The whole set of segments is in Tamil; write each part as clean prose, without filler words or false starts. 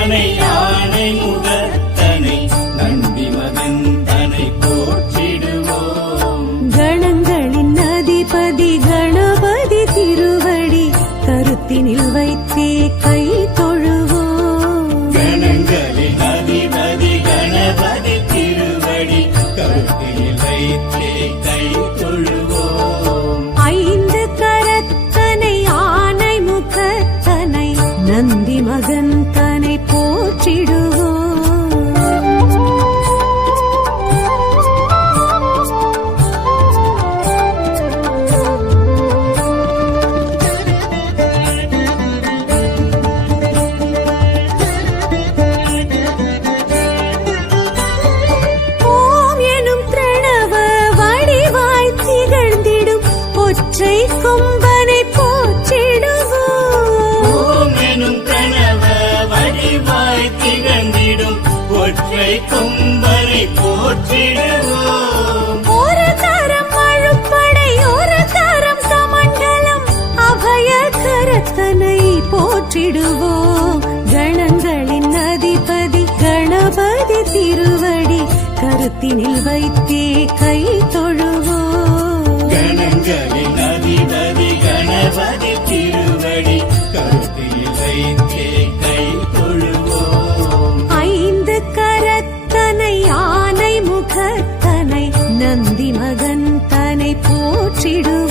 தனை யானை முகத்தனை நந்தி மகன் தனை போற்றிடுவோம். கணங்களின் அதிபதி கணபதி திருவடி கருத்தினில் வைத்தே கை தொழுவோம். கணங்களின் அதிபதி கணபதி திருவடி கருத்தினில் வைத்தே கை தொழுவோம். ஐந்து கரத்தனை ஆனை முகத்தனை நந்தி மகன் தனை போற்றிடுவோம். ஓம் எனும் பிரணவ வடிவாய் திகழ்ந்திடும் ஒற்றை கொம்பனை போற்றிடுவோம். ஓம் எனும் பிரணவ வடிவாய் திகழ்ந்திடும் ஒற்றை கொம்பனை போற்றிடுவோம். ஒரு கரம் அழுப்படை ஒரு கரம் கமண்டலம் அபய கரத்தனை போற்றிடுவோம். கணங்களின் அதிபதி கணபதி திருவடி கருத்தினில் வைத்தே கை தொழுவோம். கணங்களின் அதிபதி கணபதி திருவடி கருத்தில் வைத்தே கை தொழுவோம். ஐந்து கரத்தனை ஆனை முகத்தனை நந்தி மகன் தனை போற்றிடுவோம்.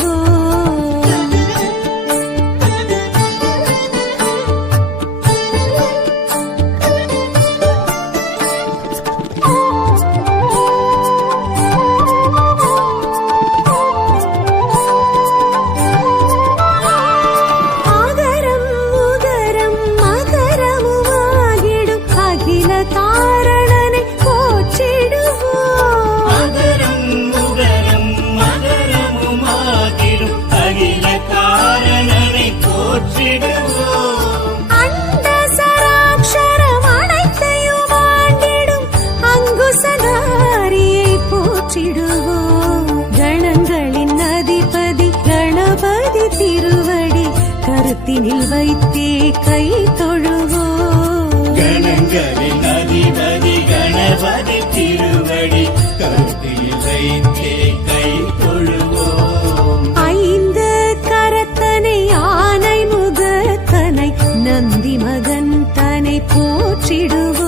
ஆகரம் உகரம் மகரமுமாகிடும் அகில காரணனை போற்றிடுவோம். அகரம் உகரம் மகரமுமாகிடும் அகில காரணனை போற்றிடுவோம். அண்ட சராட்சரம் அனைத்தையும் ஆண்டிடும் அங்குசதாரியை போற்றிடுவோம். கணங்களின் அதிபதி கணபதி திருவடி கருத்தினில் வைத்தே கை தொழுவோம். கணங்களின் அதிபதி கணபதி திருவடி கருத்தில் வைத்தே கை தொழுவோம். ஐந்து கரத்தனை ஆனை முகத்தனை நந்தி மகன் தனை போற்றிடுவோம்.